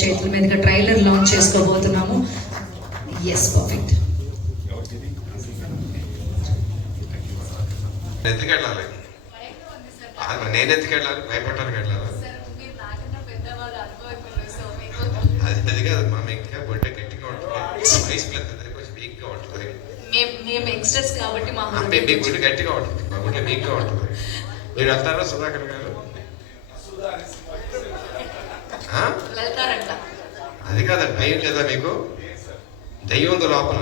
చేతుల మీదుగా trailer launch చేసుకోబోతున్నాము. Yes, perfect. ఎత్తుకెళ్ళాలి, నేను ఎత్తుకెళ్ళాలి, భయపడటానికి వెళ్ళాలి. అది కాదమ్మా, మీకు బొడ్డ గట్టిగా ఉంటుంది, వయసు కొంచెం వీక్గా ఉంటుంది. మేము యంగ్స్టర్స్ కాబట్టి మీ గుడి గట్టిగా ఉంటుంది, మా గుడి వీక్గా ఉంటుంది. మీరు వెళ్తారా సుధాకర్ గారు? అది కాదండి, భయం లేదా మీకు? దయ్యం ఉంది లోపల,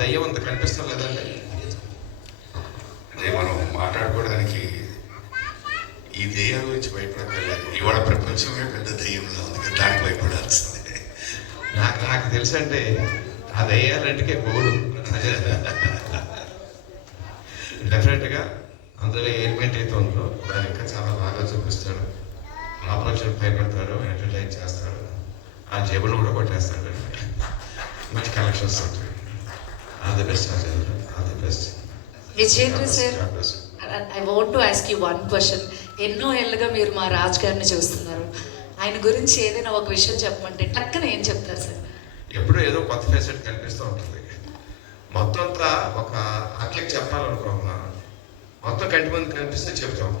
దయ్యం ఉంది, కనిపిస్తాం లేదండి. అదే మనం మాట్లాడుకోవడానికి ఈ దెయ్యం గురించి భయపడక్కర్లేదు. ఇవాళ ప్రపంచంలో పెద్ద దెయ్యంలో ఉంది, దానికి భయపడాల్సిందే. నాకు తెలుసండి, ఆ దెయ్యాలంటే గోడు. డెఫినెట్గా అందులో ఎలిమెంట్ అయితే ఉందో దాన్ని ఇంకా చాలా బాగా చూపిస్తాడు. ఆపరేషన్ భయపడతాడు, ఎంటర్టైన్ చేస్తాడు, ఆ జేబులు కూడా కొట్టేస్తాడు. మంచి కలెక్షన్స్ ఉంటాయి. All the best Rajendra, all the best. Vijendra sir, I want to ask you one question. ఎన్నో ఏళ్ళుగా మీరు మా రాజ్ గారిని చూస్తున్నారు. ఆయన గురించి ఏదైనా ఒక విషయం చెప్పమంటే టక్కన ఏం చెప్తారు సార్? ఎప్పుడూ ఏదో కొత్త ఫేసెట్ కనిపిస్తూ ఉంటుంది. మొత్తం అంతా ఒక అట్లకి చెప్పాలనుకుంటున్నాను. మొత్తం కంటి ముందు కనిపిస్తే చెప్తాం.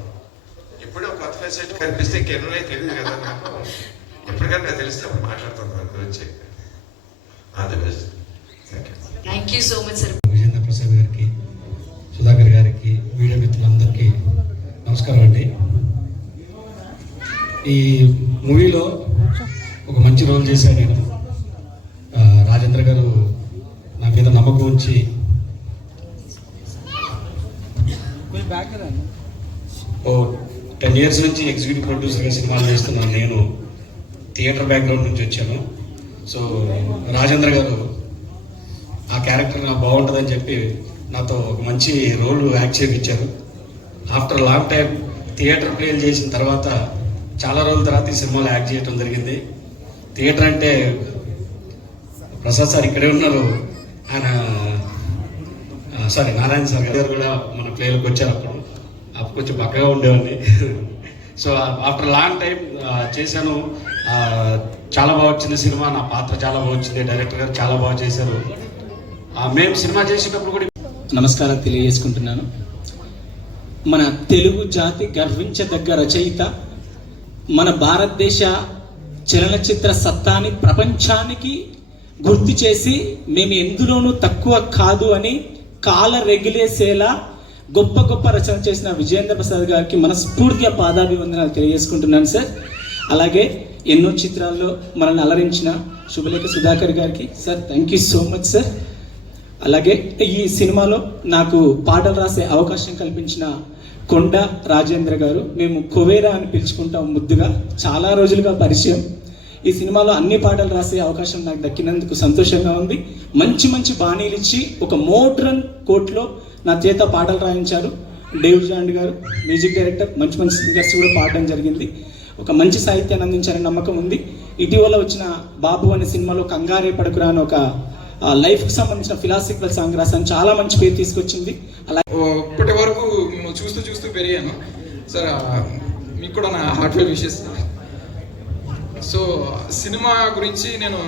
ఎప్పుడో కొత్త ఫేసెట్ కనిపిస్తే ఇంకెన్నో తెలియదు కదా నాకు. ఎప్పటికైనా నాకు తెలిస్తే అప్పుడు మాట్లాడుతాను దాని గురించి. All the best. Thank you so much sir. Vijendra Prasad గారికి, సుధాకర్ గారికి, మీడియా మిత్రులందరికీ నమస్కారం అండి. ఈ మూవీలో ఒక మంచి రోల్ చేశాను నేను. రాజేంద్ర గారు నా మీద నమ్మకం ఉంచి 10 years నుంచి ఎగ్జిక్యూటివ్ ప్రొడ్యూసర్గా సినిమాలు చేస్తున్నాను. నేను థియేటర్ బ్యాక్గ్రౌండ్ నుంచి వచ్చాను. సో రాజేంద్ర గారు ఆ క్యారెక్టర్ నాకు బాగుంటుందని చెప్పి నాతో ఒక మంచి రోల్ యాక్ట్ చేయించారు. ఆఫ్టర్ లాంగ్ టైం థియేటర్ ప్లేలు చేసిన తర్వాత చాలా రోజుల తర్వాత ఈ సినిమాలో యాక్ట్ చేయడం జరిగింది. థియేటర్ అంటే ప్రసాద్ సార్ ఇక్కడే ఉన్నారు, ఆయన నారాయణ సార్ గారు కూడా మన ప్లేలకు వచ్చారు. అప్పుడు కొంచెం బక్కగా ఉండేవాడిని. సో ఆఫ్టర్ లాంగ్ టైం చేశాను. చాలా బాగా వచ్చింది సినిమా. నా పాత్ర చాలా బాగా వచ్చింది. డైరెక్టర్ గారు చాలా బాగా చేశారు. మేము సినిమా చేసేటప్పుడు కూడా నమస్కారం తెలియజేసుకుంటున్నాను. మన తెలుగు జాతి గర్వించదగ్గ రచయిత, మన భారతదేశ చలనచిత్ర సత్తాని ప్రపంచానికి గుర్తు చేసి మేము ఎందులోనూ తక్కువ కాదు అని కాల రెగిలేసేలా గొప్ప గొప్ప రచన చేసిన విజేంద్ర ప్రసాద్ గారికి మనస్ఫూర్తిగా పాదాభివందనాలు తెలియజేసుకుంటున్నాను సార్. అలాగే ఎన్నో చిత్రాల్లో మనల్ని అలరించిన శుభలేఖ సుధాకర్ గారికి sir thank you so much sir. అలాగే ఈ సినిమాలో నాకు పాటలు రాసే అవకాశం కల్పించిన కొండ రాజేంద్ర గారు, మేము కువేరా అని పిలుచుకుంటాం ముద్దుగా, చాలా రోజులుగా పరిచయం. ఈ సినిమాలో అన్ని పాటలు రాసే అవకాశం నాకు దక్కినందుకు సంతోషంగా ఉంది. మంచి మంచి బాణీలు ఇచ్చి ఒక మోడ్రన్ కోట్లో నా చేత పాటలు రాయించారు. డేవిడ్ జాండ్ గారు మ్యూజిక్ డైరెక్టర్, మంచి మంచి సింగర్స్ కూడా పాడడం జరిగింది. ఒక మంచి సాహిత్యాన్ని అందించారని నమ్మకం ఉంది. ఇటీవల వచ్చిన బాబు అనే సినిమాలో కంగారే పడకురా అని ఒక లైఫ్కి సంబంధించిన ఫిలాసఫికల్ సాంగ్ రాసాను, చాలా మంచి పేరు తీసుకొచ్చింది. అలాగే ఇప్పటి వరకు మిమ్మల్ని చూస్తూ పెరిగాను సార్. మీకు కూడా నా హార్ట్ఫెల్ విషెస్. సో సినిమా గురించి నేను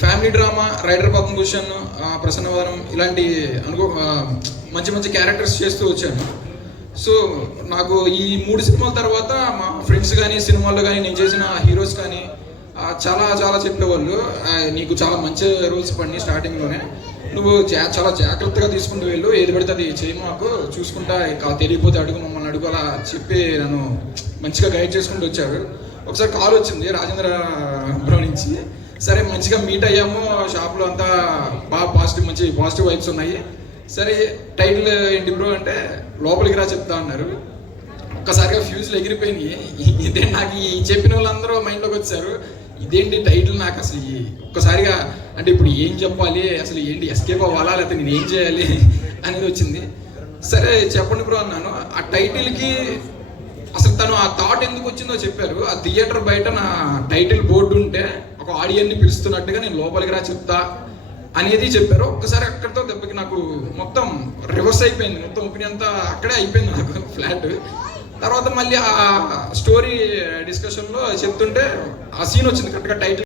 ఫ్యామిలీ డ్రామా, రైటర్ పద్మభూషణ్, ప్రసన్నవదనం ఇలాంటి మంచి మంచి క్యారెక్టర్స్ చేస్తూ వచ్చాను. సో నాకు ఈ 3 సినిమాల తర్వాత మా ఫ్రెండ్స్ కానీ, సినిమాల్లో కానీ నేను చేసిన హీరోస్ కానీ చాలా చాలా చెప్పేవాళ్ళు, నీకు చాలా మంచి రోల్స్ పడినాయి స్టార్టింగ్లోనే, నువ్వు చాలా జాగ్రత్తగా తీసుకుంటూ వెళ్ళు, ఏది పడితే అది చేయి, మాకు చూసుకుంటా, తెలియకపోతే అడుగు, మమ్మల్ని అడుగు అలా చెప్పి నన్ను మంచిగా గైడ్ చేసుకుంటూ వచ్చారు. ఒకసారి కాల్ వచ్చింది రాజేంద్ర బ్రో నుంచి. సరే మంచిగా మీట్ అయ్యాము, షాప్లో అంతా బాగా మంచి పాజిటివ్ వైబ్స్ ఉన్నాయి. సరే టైటిల్ ఏంటి బ్రో అంటే లోపలికి రా చెప్తా అన్నారు. ఒక్కసారిగా ఫ్యూజ్లు ఎగిరిపోయినాయి. ఇదే నాకు ఈ చెప్పిన వాళ్ళందరూ మైండ్లోకి వచ్చారు, ఇదేంటి టైటిల్ నాకు అసలు ఒక్కసారిగా అంటే ఇప్పుడు ఏం చెప్పాలి, అసలు ఏంటి ఎస్కేప్ అవ్వాలా లేకపోతే నేను ఏం చేయాలి అనేది వచ్చింది. సరే చెప్పండి బ్రో అన్నాను. ఆ టైటిల్కి అసలు తను ఆ థాట్ ఎందుకు వచ్చిందో చెప్పారు. ఆ థియేటర్ బయట నా టైటిల్ బోర్డు ఉంటే ఒక ఆడియన్ని పిలుస్తున్నట్టుగా నేను లోపలికి రా చెప్తా అనేది చెప్పారు. ఒక్కసారి అక్కడితో దెబ్బకి నాకు మొత్తం రివర్స్ అయిపోయింది, మొత్తం ఒపీనియన్ అంతా అక్కడే అయిపోయింది నాకు ఫ్లాట్. తర్వాత మళ్ళీ ఆ స్టోరీ డిస్కషన్లో చెప్తుంటే ఆ సీన్ వచ్చింది కరెక్ట్గా టైటిల్